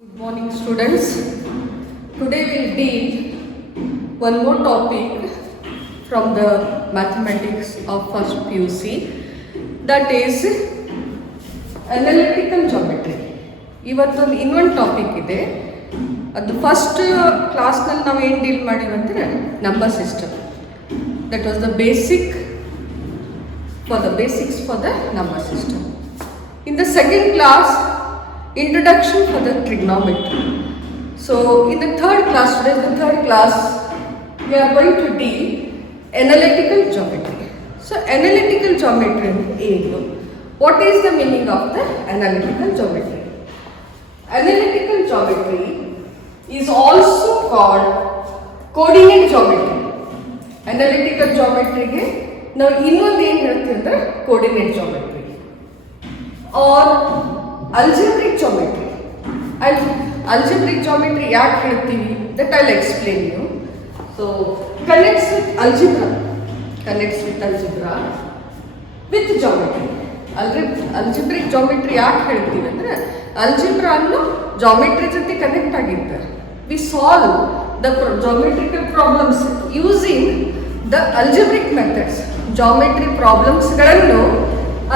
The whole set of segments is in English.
Good morning, students. Today we'll deal one more topic from the mathematics of first PUC, that is analytical geometry. ಇವತ್ತೊಂದು ಇನ್ನೊಂದು topic ಇದೆ. ಅದು first ಕ್ಲಾಸ್ನಲ್ಲಿ ನಾವು ಏನು ಡೀಲ್ ಮಾಡಿವಂದರೆ number system. That was the basics for the number system. In the second class, introduction for the trigonometry. So in the third class, we are going to deal analytical geometry. So analytical geometry is what is the meaning of the analytical geometry? Analytical geometry is also called coordinate geometry. Analytical geometry ಗೆ ನಾವು ಇನ್ನೊಂದು ಏನು ಹೇಳ್ತೀವಿ ಅಂದ್ರೆ coordinate geometry or algebraic geometry. Algebraic geometry ಯಾಕೆ ಹೇಳ್ತೀವಿ that I'll explain you. So connects with algebra with geometry. Algebraic geometry ಯಾಕೆ ಹೇಳ್ತೀವಿ ಅಂದ್ರೆ algebra ಅನ್ನು geometry ಜೊತೆ ಕನೆಕ್ಟ್ ಆಗಿರ್ತಾರೆ. We solve the geometrical problems using the algebraic methods. Geometry problems ಗಳನ್ನು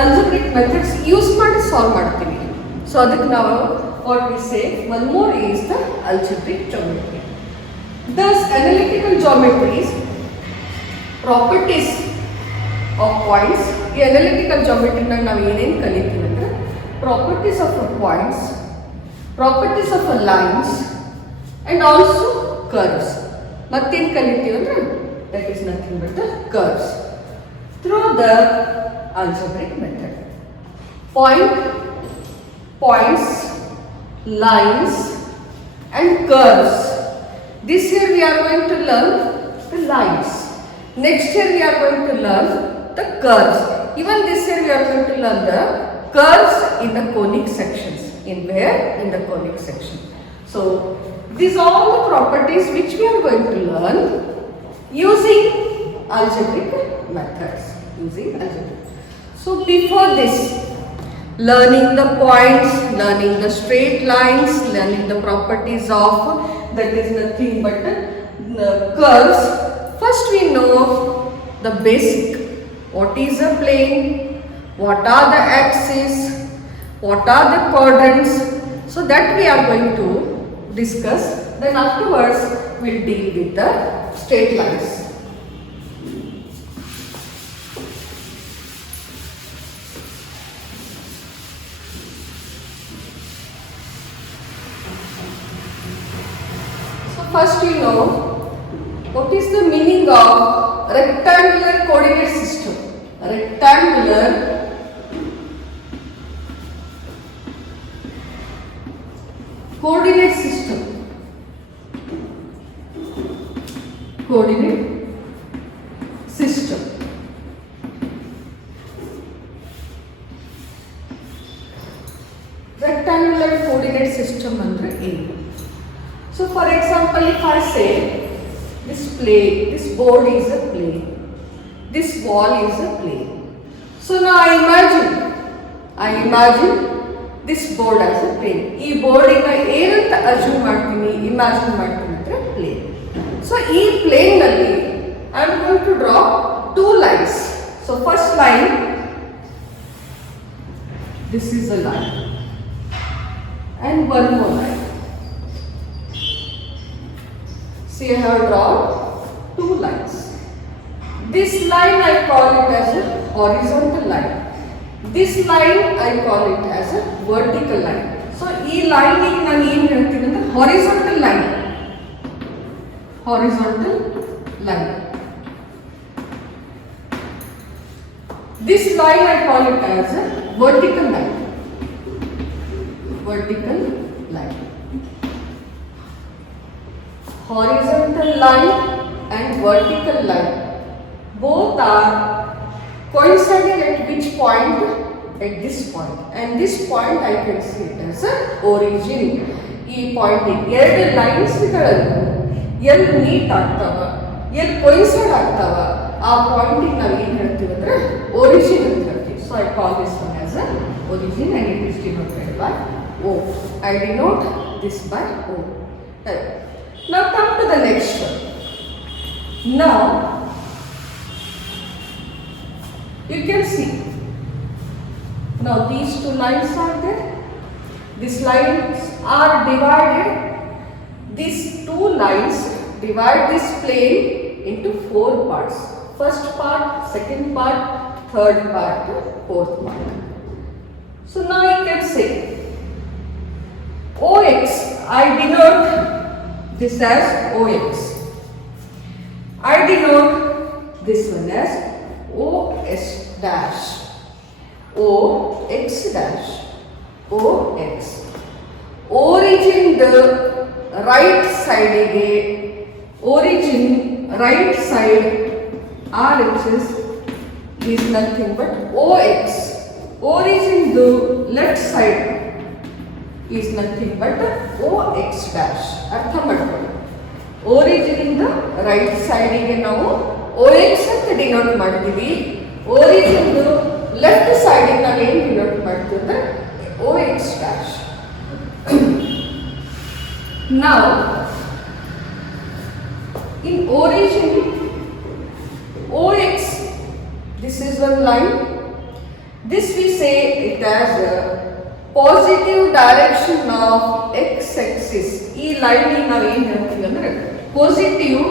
algebraic methods use ಮಾಡಿ ಸಾಲ್ವ್ ಮಾಡ್ತೀವಿ. ಸೊ ಅದಕ್ಕೆ ನಾವು what we say one more is the algebraic geometry. Thus analytical geometries properties of points. ಈ analytical geometry ನ ನಾವು ಏನೇನು ಕಲಿತೀವಿ ಅಂದ್ರೆ properties of a points, properties of a lines and also curves. ಮತ್ತೇನು ಕಲಿತೀವಿ ಅಂದ್ರೆ that is nothing but the curves through the algebraic method. Points, lines and curves. This year we are going to learn the lines. Next year we are going to learn the curves. Even this year we are going to learn the curves in the conic sections. In the conic section. So these are all the properties which we are going to learn using algebraic methods. So before this, learning the points, learning the straight lines, learning the properties of that is nothing but the curves. First we know the basic. What is a plane? What are the axes? What are the quadrants? So that we are going to discuss. Then afterwards we'll deal with the straight lines. First you know what is the meaning of rectangular coordinate system. Rectangular coordinate system. Coordinate system. Rectangular coordinate system andre ಏನು? So for example, if I say this board is a plane, this wall is a plane. So now I imagine this board as a plane. ಈ ಬೋರ್ಡಿನ ಏನಂತ assume ಮಾಡ್ತೀನಿ, imagine ಮಾಡ್ತೀನಿ ಅಂದ್ರೆ plane. So ಈ plane ನಲ್ಲಿ I am going to draw two lines. So first line, this is a line and one more line. See, I have drawn two lines. This line I call it as a horizontal line. This line I call it as a vertical line. So, this line is the horizontal line. Horizontal line. This line I call it as a vertical line. Vertical line. Horizontal line and vertical line both are coinciding at which point? At this point. And this point I can see it as an origin. ಈ point ಎರಡು lines ಗಳನ್ನು ಎಲ್ಲಿ meet ಆಗ್ತಾವ, ಎಲ್ಲಿ ಕೋಯಿಸೈಡ್ ಆಗ್ತಾವ, ಆ ಪಾಯಿಂಟಿಗೆ ನಾವು ಏನು ಹೇಳ್ತೀವಿ ಅಂದ್ರೆ ಒರಿಜಿನ್ ಅಂತ ಹೇಳ್ತೀವಿ. So I call this one as a origin and it is denoted by O. I denote this by O. Right. Now come to the next one. Now you can see. Now these two lines are there. These lines are divided. These two lines divide this plane into four parts. First part, second part, third part, fourth part. So now you can say OX, I denote this as OX. I denote this one as OS dash. OX dash. OX. Origin the right side origin right side RHS is nothing but OX. Origin the left side is nothing but OX dash. ಅರ್ಥ ಮಾಡ್ಕೊಳ್ಳಿ. Origin ಇಂದ right ಸೈಡಿಗೆ ನಾವು OX ಅಂತ denote ಮಾಡ್ತೀವಿ. Origin left ಸೈಡಿಗೆ ನಾವು ಏನು ಡಿನೋಟ್ ಮಾಡ್ತೀವಿ ಅಂದ್ರೆ OX dash. Now in origin OX, this is one line. This we say it as a positive direction of x-axis. ಈ ಲೈನ್ ನಾವು ಏನು ಹೇಳ್ತೀವಿ ಅಂದ್ರೆ positive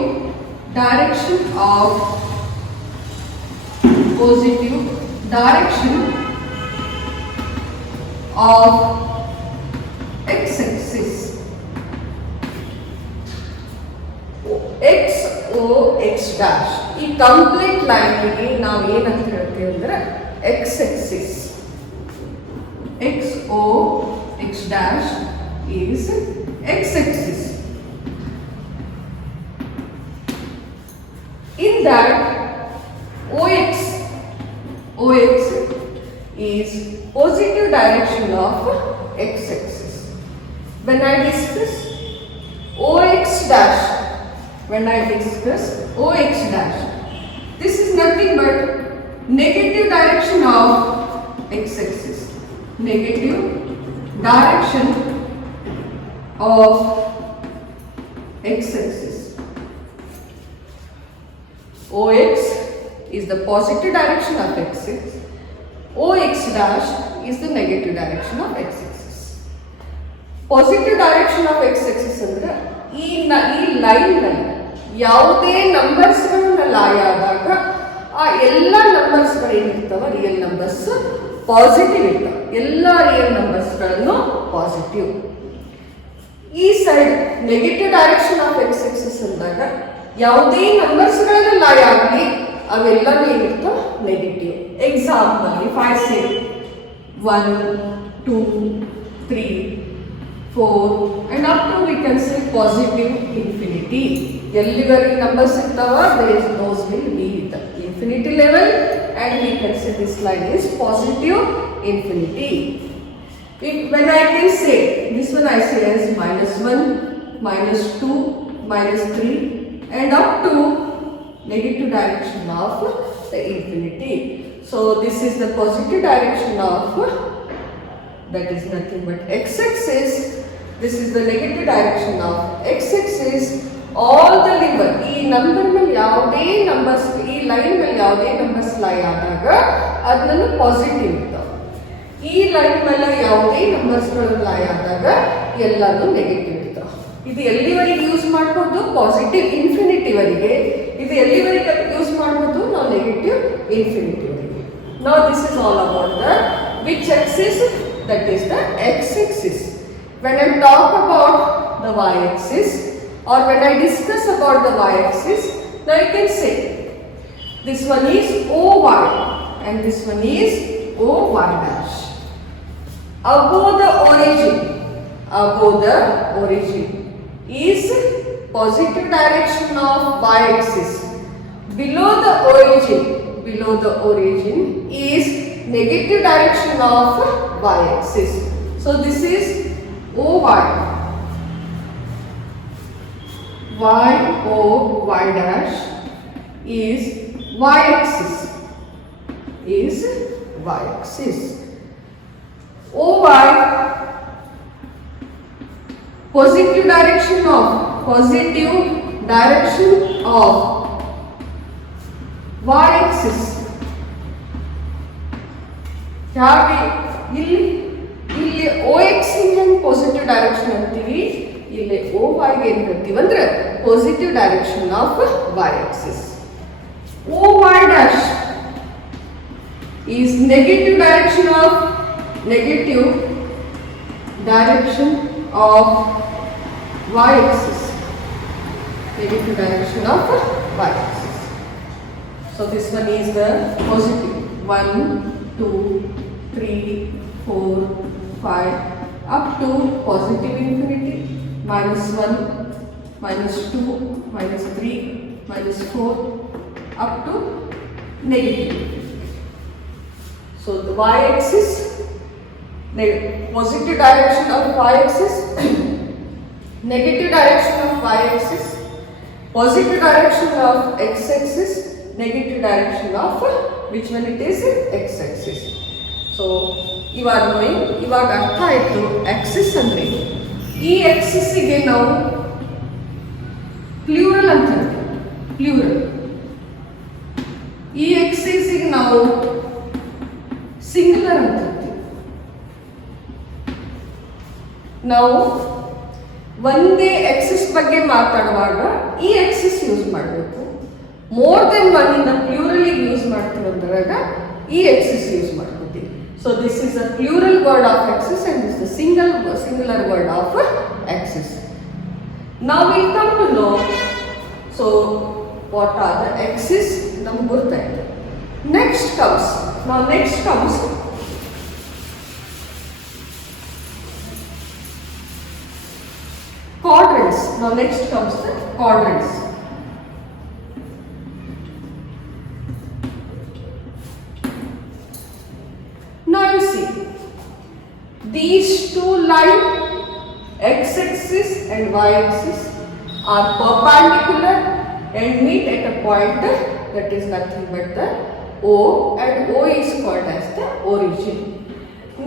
direction of x-axis. X O X dash. ಈ ಕಂಪ್ಲೀಟ್ ಲೈನ್ಗೆ ನಾವು ಏನಂತ ಹೇಳ್ತೀವಿ ಅಂದ್ರೆ x-axis. X O X dash is x-axis. In that OX is positive direction of x-axis. When I discuss OX dash, this is nothing but negative direction of x-axis. Negative direction of x-axis. OX is the positive direction of x-axis. OX dash is the negative direction of x-axis. Positive direction of x-axis ಅಂದ್ರೆ ಈ line ನಲ್ಲಿ ಯಾವುದೇ numbers ಗಳನ್ನ ಲಾಯ್ ಆದಾಗ ಆ ಎಲ್ಲ numbers ಗಳು ಏನಿರ್ತಾವ real numbers positive ಇರ್ತಾವ. ಎಲ್ಲ ರಿಯಲ್ ನಂಬರ್ಸ್ ಗಳನ್ನು ಪಾಸಿಟಿವ್. ಈ side negative direction of x-axis ಅಂದಾಗ ಯಾವುದೇ ನಂಬರ್ಸ್ ಗಳನ್ನ ಲಾಯ್ ಆಗಲಿ ಅವೆಲ್ಲವೂ ಏನಿರ್ತಾವ negative. Example if I say 1 2 3 4 and up to we can say positive infinity. ಎಲ್ಲಿವರೆಗೆ ನಂಬರ್ಸ್ ಇರ್ತಾವ those will be the infinity level and we can say this line is positive infinity. When I can say this one, I say as -1 -2 -3 and up to negative direction of the infinity. So this is the positive direction of that is nothing but x-axis. This is the negative direction of x-axis. All the number ಈ number ಮೇಲೆ ಯಾವುದೇ numbers ಈ line ಮೇಲೆ ಯಾವುದೇ numbers ಲೈ ಆದಾಗ ಅದನ್ನು positive ಇರ್ತಾವೆ. ಈ ಲೈನ್ ಮೇಲೆ ಯಾವುದೇ ನಂಬರ್ಸ್ಗಳು ಲೈ ಆದಾಗ ಎಲ್ಲಾನು ನೆಗೆಟಿವ್ ಇರ್ತಾವೆ. ಇದು ಎಲ್ಲಿವರೆಗೆ ಯೂಸ್ ಮಾಡ್ಬೋದು ಪಾಸಿಟಿವ್ ಇನ್ಫಿನಿಟಿ ವರೆಗೆ. ಇದು ಎಲ್ಲಿವರೆಗೆ ಯೂಸ್ ಮಾಡ್ಬೋದು ನಾವು ನೆಗೆಟಿವ್ ಇನ್ಫಿನಿಟಿ ವರೆಗೆ. Now this is all about the which axis, that is the x-axis. When I talk about the y-axis or when I discuss about the y-axis, now you can say this one is OY and this one is OY dash. Above the origin is positive direction of y-axis. Below the origin is negative direction of y-axis. So this is OY. Y dash is y-axis. OY positive direction of y-axis. ಹಾಗೆ ಇಲ್ಲಿ OX ಇಂದ positive direction ಅಂತೀವಿ, ಇಲ್ಲಿ OY ಗೆ ಏನು ಹೇಳ್ತೀವಿ ಅಂದ್ರೆ positive direction of y-axis. OY dash is negative direction of y-axis. Negative direction of y-axis. So this one is the positive. 1, 2, 3, 4, 5 up to positive infinity. -1, -2, -3, -4 up to negative. So the y-axis, the positive direction of y-axis, negative direction of y-axis, positive direction of x-axis, negative direction of which one it is? x-axis. So ಇವಾಗ ಅರ್ಥ ಆಯಿತು Axis ಅಂದ್ರೆ. ಈ ಆಕ್ಸಿಸ್ಸಿಗೆ ನಾವು plural ಅಂತ ಹೇಳ್ತೀವಿ, plural. ಈ ಆಕ್ಸಿಸ್ಸಿಗೆ ನಾವು ಸಿಂಗುಲರ್ ಅಂತ ಹೇಳ್ತೀವಿ. ನಾವು ಒಂದೇ ಆಕ್ಸಿಸ್ ಬಗ್ಗೆ ಮಾತಾಡುವಾಗ ಈ ಆಕ್ಸಿಸ್ ಯೂಸ್ ಮಾಡಬೇಕು. ಮೋರ್ ದೆನ್ ಒನ್ ಇಂದ ಪ್ಲೂರಲ್ ಯೂಸ್ ಮಾಡ್ತೀವಿ ಅಂದಾಗ ಈ ಆಕ್ಸಿಸ್ ಯೂಸ್ ಮಾಡ್ಕೊತೀವಿ. So this is a plural word of axis and this is the singular word of axis. Now we come to know, so what are the axis? Namu gurtaide. Next comes quadrants. Now next comes the quadrants. Now you see, these two lines, x-axis and y-axis, are perpendicular and meet at a point that is nothing but the O, and O is called as the origin.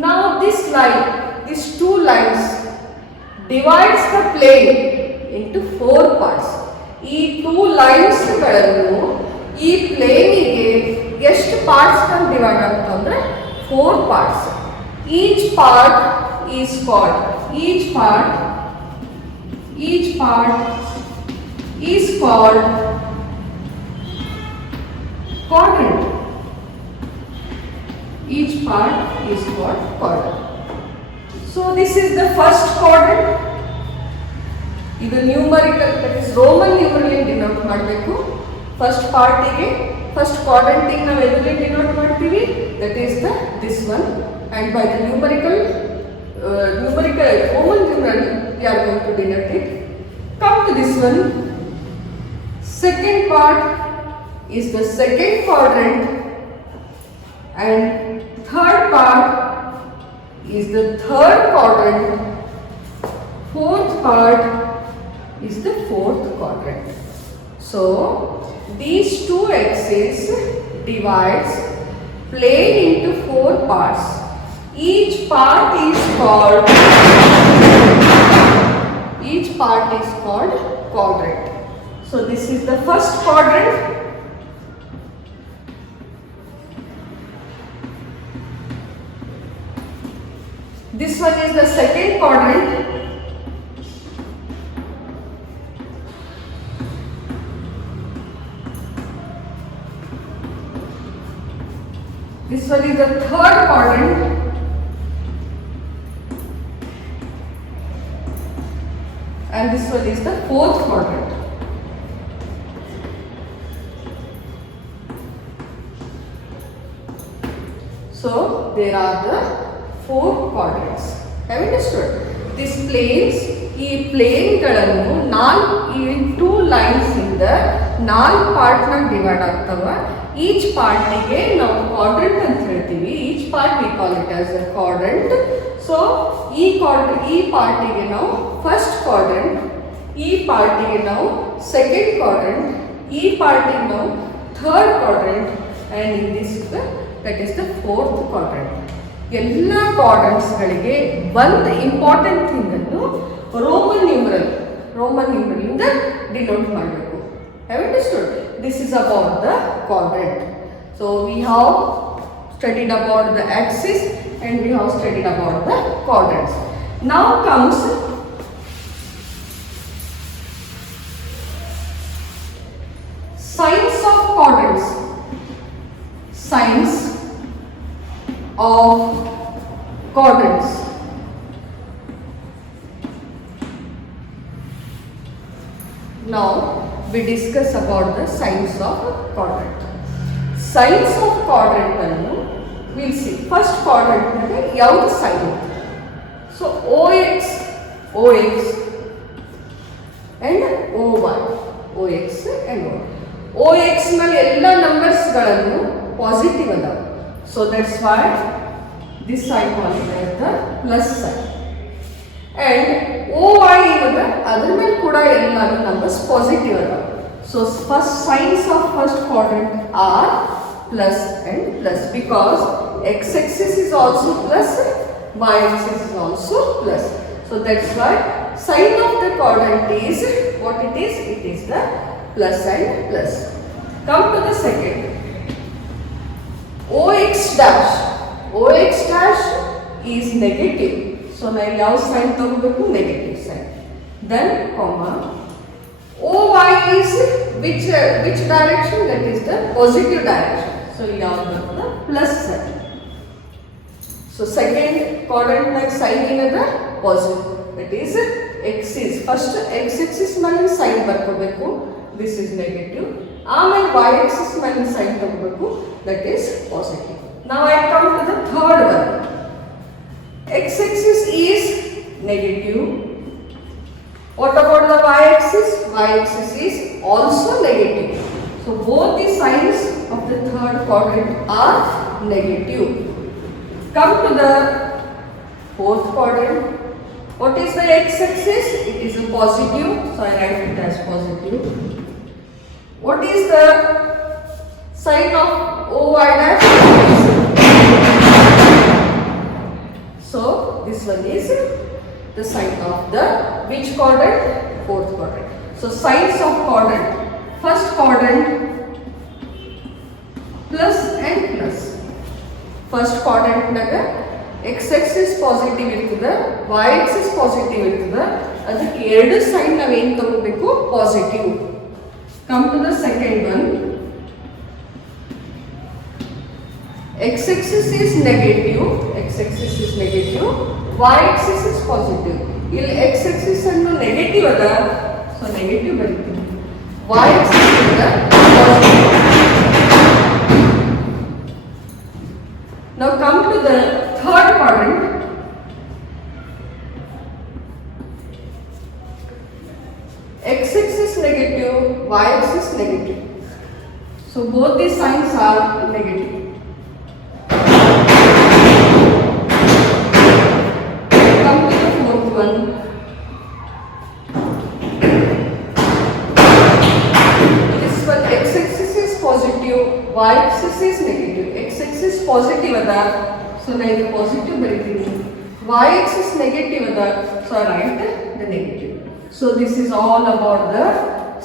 Now this line, these two lines divides the plane into 4 parts. ಈ 2 lines ಗಳನ್ನು ಈ ಪ್ಲೇನಿಗೆ ಎಷ್ಟು parts ಗಳನ್ನು divide ಆಗ್ತವೆ ಅಂದ್ರೆ 4 parts. Each part is called quadrant. Each part is called quadrant. So this is the first quadrant. ಇದು numerical, that is Roman numeral denote ಮಾಡಬೇಕು. First ಪಾರ್ಟಿಗೆ, ಫಸ್ಟ್ ಕ್ವಾಡ್ರಂಟಿಗೆ ನಾವು ಎಲ್ಲಿ ಡಿನೋಟ್ ಮಾಡ್ತೀವಿ? That is this one, and by the numerical Roman numeral we are going to denote it. Come to this one. Second part is the second quadrant, and third part is the third quadrant. Fourth part is the fourth quadrant. So these two axes divides plane into 4 parts. Each part is called quadrant. So this is the first quadrant. This one is the second quadrant. This one is the third quadrant. And this one is the fourth quadrant. So there are the 4 quadrants. Have you understood? These planes, ಈ ಪ್ಲೇನ್ಗಳನ್ನು ಈ 2 lines ಇಂದ 4 part ನಾಗ divide ಆಗ್ತವ. Each ಪಾರ್ಟಿಗೆ ನಾವು quadrant ಅಂತ ಹೇಳ್ತೀವಿ. Each part we call it as a quadrant. So ಈ ಪಾರ್ಟಿಗೆ ನಾವು ಫಸ್ಟ್ ಕ್ವಾಡ್ರಂಟ್, ಈ ಪಾರ್ಟಿಗೆ ನಾವು ಸೆಕೆಂಡ್ ಕ್ವಾಡ್ರಂಟ್, ಈ ಪಾರ್ಟಿಗೆ ನಾವು third quadrant, and in this that is the fourth quadrant. ಎಲ್ಲ ಕ್ವಾಡ್ರಂಟ್ಸ್ಗಳಿಗೆ ಒಂದು ಇಂಪಾರ್ಟೆಂಟ್ ಥಿಂಗನ್ನು ರೋಮನ್ ರೋಮನ್ ಇಂದ ಡಿನೋಟ್ ಮಾಡಬೇಕು. Have understood? This is about the quadrant. So we have studied about the axis and we have studied about the quadrants. Now comes signs of quadrants. Signs of quadrants. Now we discuss about the signs of quadrant. Signs of quadrant ಅನ್ನು we'll see. First quadrant ನಲ್ಲಿ ಯಾವುದು sign? So OX and OY. OX and OY. OX ನಲ್ಲಿ ಎಲ್ಲ numbers ಗಳನ್ನು positive ಅದಾವ. So that's why this sign was the plus sign. And OY ಇವಾಗ ಅದರ ಮೇಲೆ ಕೂಡ ಎಲ್ಲ ನಂಬರ್ಸ್ ಪಾಸಿಟಿವ್ ಅದಾವ. So first signs of first quadrant are plus and plus because x-axis is also plus, y-axis is also plus. So that's why sign of the quadrant is what it is? It is the plus and plus. Come to the second. OX dash. OX dash is negative. So now ಯಾವ sign ತಗೋಬೇಕು? Negative sign. Then comma. OY is which direction? That is the positive direction. So ಯಾವುದು ಬರ್ತದೆ? Plus sign. So second quadrant like sign ಏನದ? Positive. That is axis. First x-axis ಮೇಲೆ sign ಬರ್ಕೋಬೇಕು. This is negative. ಆಮೇಲೆ y-axis ಮೇಲೆ sign ತಗೋಬೇಕು. That is positive. Now I come to the third one. X-axis is negative. What about the y-axis? Y-axis is also negative. So both the signs of the third quadrant are negative. Come to the fourth quadrant. What is the x-axis? It is a positive. So I write it as positive. What is the sign of OY dash? So this one is the sign of the which quadrant? Fourth quadrant. So signs of quadrant. First quadrant plus and plus. First quadrant naga x-axis positive ಇರ್ತದೆ, y-axis positive ಇರ್ತದೆ. ಅದಕ್ಕೆ ಎರಡು sign ನಾವು ಏನು ತಗೋಬೇಕು? Positive. Come to the second one. X-axis is negative. X-axis is negative. Y-axis is positive. ಇಲ್ಲಿ x-axis ಅನ್ನು negative ಅದ, ಸೊ ನೆಗೆಟಿವ್ ಬರೀತೀವಿ. Y-axis is positive. Now come to the third quadrant. X-axis negative, y-axis negative. So both these signs are negative. Come to the fourth one. This one x-axis is positive, y-axis is negative. X-axis positive ada, so na idu positive ಬರೀತೀನಿ. Y-axis negative ada, so I write the negative. So this is all about the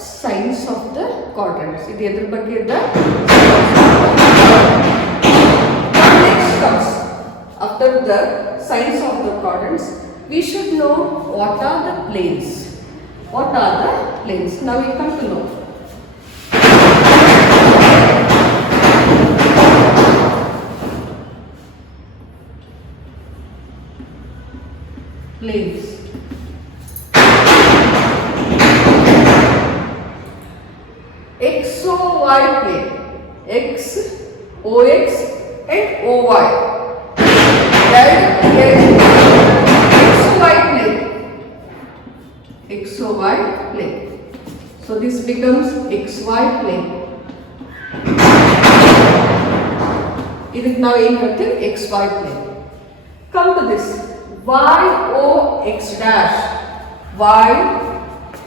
signs of the quadrants. ಇದು ಎದ್ರ ಬಗ್ಗೆ ಇದೆ? Next comes after the signs of the quadrants, we should know what are the planes. What are the planes? Now we come to know. Planes. XOY plane. X, OX and OY. XOY plane. XOY plane. So this becomes XY plane. ಇದಕ್ಕೆ ನಾವು ಏನು ಹೇಳ್ತೀವಿ? XY plane. Come to this. YOX dash.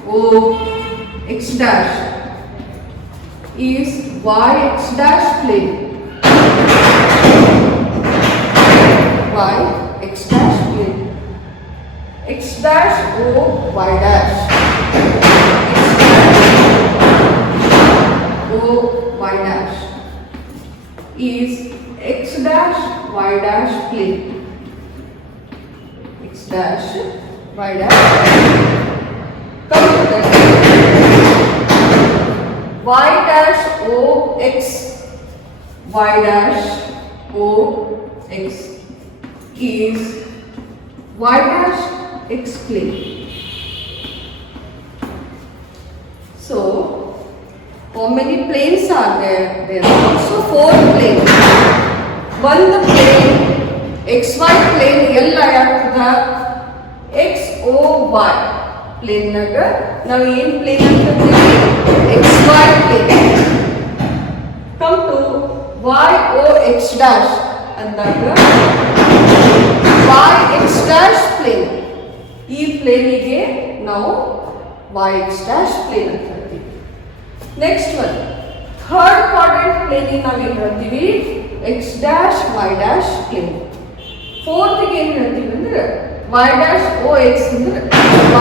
YOX dash is YX dash plane. YX dash plane. X dash O Y dash. O y dash is x dash y dash plane. X dash y dash. Come to that. Y dash O x, y dash O x is y dash x plane. So, how many planes are there? There are also 4 planes. One the plane, xy plane ಎಲ್ಲ ಆಗ್ತದ XOY plane ನಾಗ ನಾವು ಏನು plane ಅಂತ xy plane. Come to YOX dash ಅಂದಾಗ YX dash plane. ಈ ಪ್ಲೇನಿಗೆ ನಾವು YX dash plane ಅಂತ ಹೇಳ್ತೀವಿ. Next one, third quadrant plane ನಾವು ಏನು ಹೇಳ್ತೀವಿ x dash y dash plane. Fourth ಗೆ ಏನು ಹೇಳ್ತೀವಿ ಅಂದ್ರೆ y dash OX ಅಂದ್ರೆ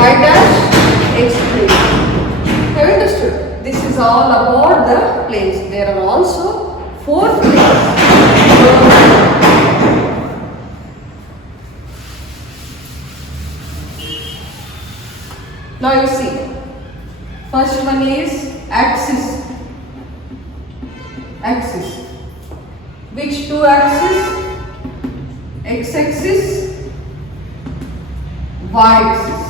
y dash x plane. Have you understood? This is all about the planes. There are also 4 planes. Now you see, first one is axis. Axis. Which 2 axes? X axis, y axis.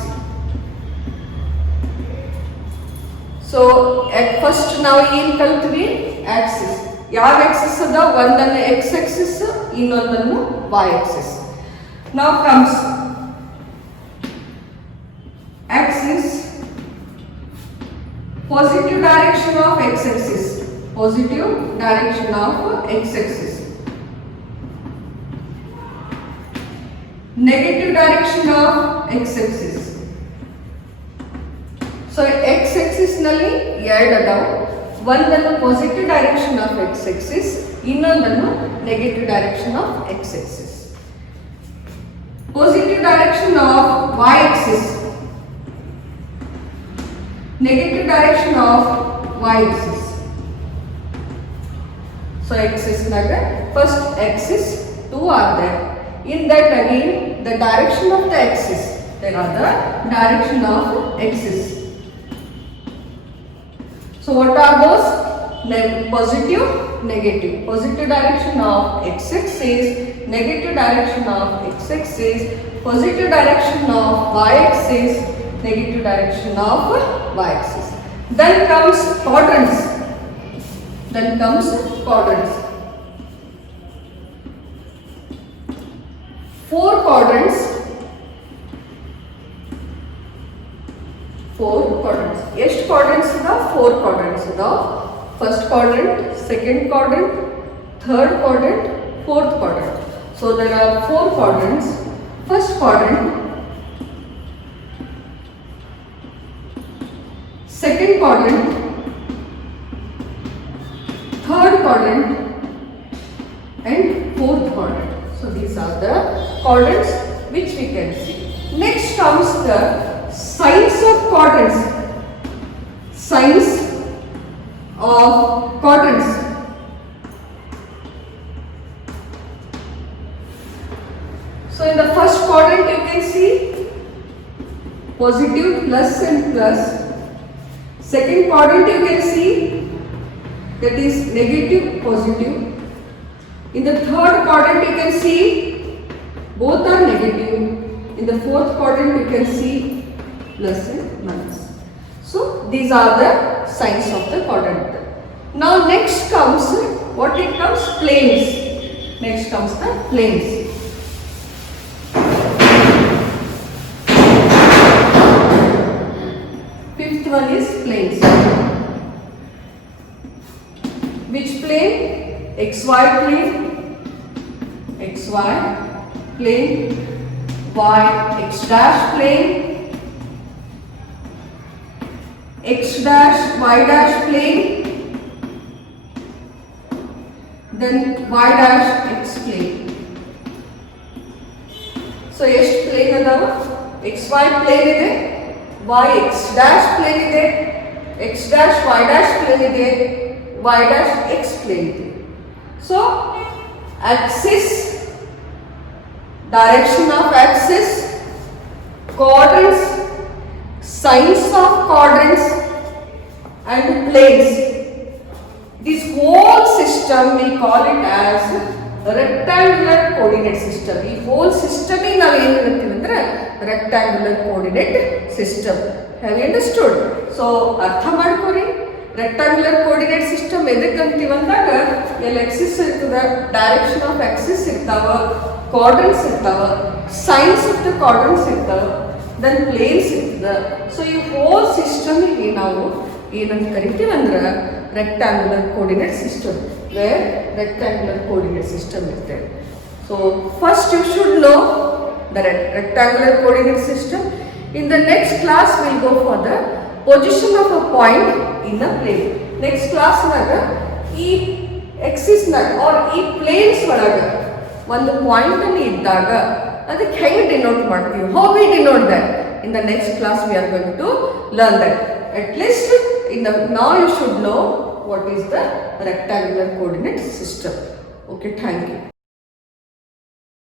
So at first now ಏನು ಕಲ್ತ್ವಿ axis. ಯಾವ axis ಅದ? ಒಂದನ್ನು x axis, ಇನ್ನೊಂದನ್ನು y axis. Now comes axis, positive direction of x axis. Positive direction of x axis. Negative direction of x axis. So x axis ನಲ್ಲಿ ಎರಡು ಅದಾವ. ಒಂದನ್ನು positive direction of x axis, ಇನ್ನೊಂದನ್ನು negative direction of x axis. Positive direction of y axis, negative direction of y axis. So axis naga first axis 2 are there. In that again the direction of the axis, there are the direction of axis. So what are those? Positive, negative. Positive direction of x axis, negative direction of x axis, positive direction of y axis, negative direction of y axis. Then comes quadrants. Then comes quadrants. 4 quadrants. 4 quadrants. ಎಷ್ಟು quadrants ಇದಾವ? 4 quadrants ಇದಾವ. First quadrant, second quadrant, third quadrant, fourth quadrant. So there are 4 quadrants. First quadrant, second quadrant, third quadrant and fourth quadrant. So these are the quadrants which we can see. Next comes the signs of quadrants. Signs of quadrants. So in the first quadrant you can see positive, plus and plus. Second quadrant you can see that is negative, positive. In the third quadrant you can see both are negative. In the fourth quadrant you can see plus and minus. So these are the signs of the quadrant. Now next comes what it comes? Planes. Next comes the planes. Fifth one is planes. Which plane? XY plane, XY plane, Y X dash plane, X dash Y dash plane, then Y dash X plane. So ಎಷ್ಟು plane ಅದಾವ? XY plane ಇದೆ, y x dash plane ಇದೆ, x dash y dash plane ಇದೆ, y dash x plane ಇದೆ. So axis, direction of axis, quadrants, signs of quadrants and planes. This whole system we call it as rectangular coordinate system. ಈ whole system ನಾವು ಏನು ಹೇಳ್ತೀವಿ ಅಂದ್ರೆ rectangular coordinate system. Have you understood? So ಅರ್ಥ ಮಾಡ್ಕೊರಿ. rectangular coordinate system ಎದಕ್ಕೆ ಅಂತೀವಿ ಅಂದಾಗ ಇಲ್ಲಿ axis ಇರ್ತದ, direction of axis ಇರ್ತಾವ, quadrants ಇರ್ತಾವ, signs of the quadrants ಇರ್ತಾವ, then planes ಇರ್ತದ. ಸೊ ಈ whole system ಗೆ ನಾವು ಏನಂತ ಕರಿತೀವಿ ಅಂದ್ರೆ rectangular coordinate system, where rectangular coordinate system is there. So first you should know the rectangular coordinate system. In the next class we will go for the position of a point in a plane. Next class naga ee axis naga or ee planes ಒಳಗೆ ಒಂದು point ಅಲ್ಲಿ ಇದ್ದಾಗ ಅದಕ್ಕೆ ಹೆಂಗೆ denote ಮಾಡ್ತೀವಿ, how we denote that, in the next class we are going to learn that. At least now you should know what is the rectangular coordinate system. Okay, thank you.